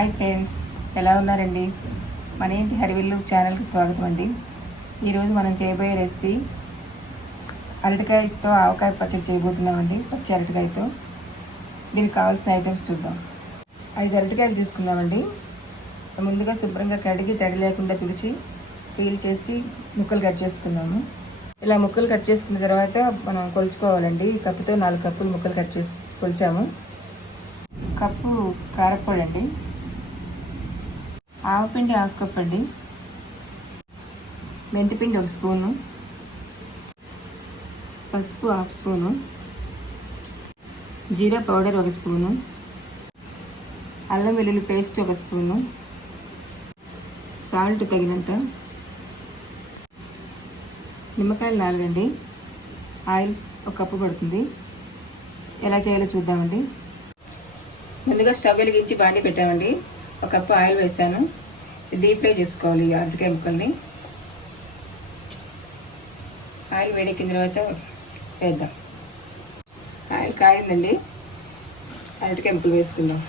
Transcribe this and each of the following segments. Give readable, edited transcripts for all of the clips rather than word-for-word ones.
Hi friends, ఎలా ఉన్నారండి? మన ఇంటి హరివిల్లు ఛానల్కి స్వాగతం అండి. ఈరోజు మనం చేయబోయే రెసిపీ అరటికాయతో ఆవకాయ పచ్చడి చేయబోతున్నామండి. పచ్చి అరటికాయతో. దీనికి కావాల్సిన ఐటమ్స్ చూద్దాం. 5 అరటికాయలు తీసుకున్నామండి. ముందుగా శుభ్రంగా కడిగి తడి లేకుండా తుడిచి పీల్ చేసి ముక్కలు కట్ చేసుకున్నాము. ఇలా ముక్కలు కట్ చేసుకున్న తర్వాత మనం కొలుచుకోవాలండి. ఈ కప్పుతో 4 కప్పులు ముక్కలు కట్ చేసి కొలిచాము. కప్పు కారపొడి అండి, ఆవపిండి 1/2 కప్ అండి, మెంతిపిండి 1 స్పూను, పసుపు 1/2 స్పూను, జీరా పౌడర్ 1 స్పూను, అల్లం వెల్లుల్లి పేస్ట్ 1 స్పూను, సాల్ట్ తగినంత, నిమ్మకాయలు 4 అండి, ఆయిల్ 1 కప్పు పడుతుంది. ఎలా చేయాలో చూద్దామండి. ముందుగా స్టవ్ వెలిగించి బాండి పెట్టామండి. 1 కప్పు ఆయిల్ వేసాను. డీప్ ఫ్రై చేసుకోవాలి ఈ అరటికాయ ముక్కల్ని. ఆయిల్ వేడెక్కిన తర్వాత వేద్దాం. ఆయిల్ కాగిందండి, అరటికాయ ముక్కలు వేసుకుందాం.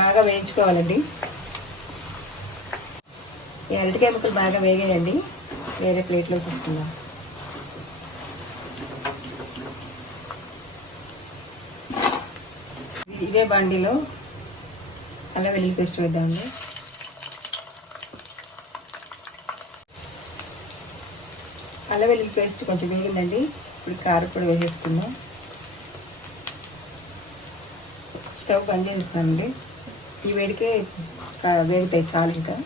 బాగా వేయించుకోవాలండి. ఈ అరటికాయ ముక్కలు బాగా వేగాయండి. వేరే ప్లేట్లో తీసుకుందాం. ఇదే బాండీలో అల్లం వెల్లుల్లి పేస్ట్ వేద్దామండి. అల్లం వెల్లుల్లి పేస్ట్ కొంచెం వేగిందండి. ఇప్పుడు కారపొడి వేసేసుకుందాం. స్టవ్ బంద్ చేస్తానండి. ఈ వేడికే వేగుతాయి చాలు. ఇంకా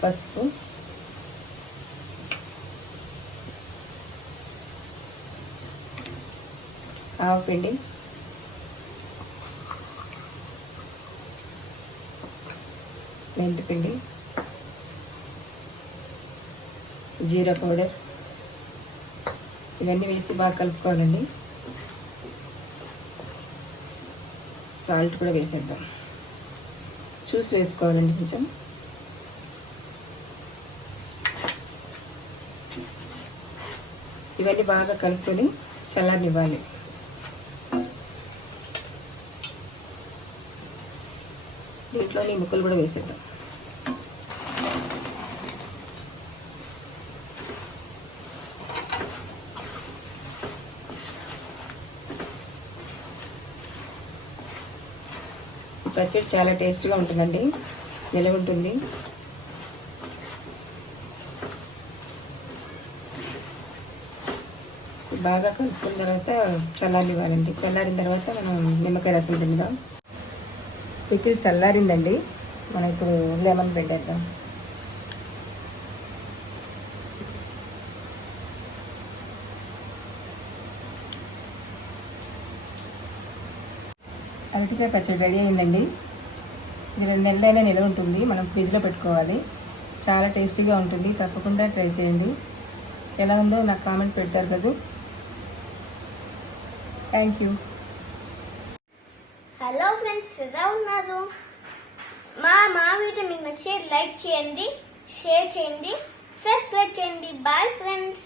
పసుపు, ఆవపిండి, మెంతిపిండి, జీరా పౌడర్ ఇవన్నీ వేసి బాగా కలుపుకోవాలండి. సాల్ట్ కూడా వేసేద్దాం. చూసి వేసుకోవాలండి కొంచెం. ఇవన్నీ బాగా కలుపుకొని చల్లారనివ్వాలి. దీంట్లో ఈ ముక్కలు కూడా వేసేద్దాం. పచ్చడి చాలా టేస్ట్గా ఉంటుందండి, నిలవ ఉంటుంది. బాగా కలుపుకున్న తర్వాత చల్లారివ్వాలండి. చల్లారిన తర్వాత మనం నిమ్మకాయ రసం తిందాం. పికిల్ చల్లారిందండి. మనం ఇప్పుడు లెమన్ పెట్టేద్దాం. అరటికాయ పచ్చడి రెడీ అయిందండి. ఇది 2 నెలలైనా నిల్వ ఉంటుంది. మనం ఫ్రిడ్జ్లో పెట్టుకోవాలి. చాలా టేస్టీగా ఉంటుంది. తప్పకుండా ట్రై చేయండి. ఎలా ఉందో నాకు కామెంట్ పెడతారు కదా. Thank you. హలో ఫ్రెండ్స్, ఎలా ఉన్నారు? మా వీడియో మీకు నచ్చితే లైక్ చేయండి, షేర్ చేయండి, సబ్స్క్రైబ్ చేయండి. Bye friends.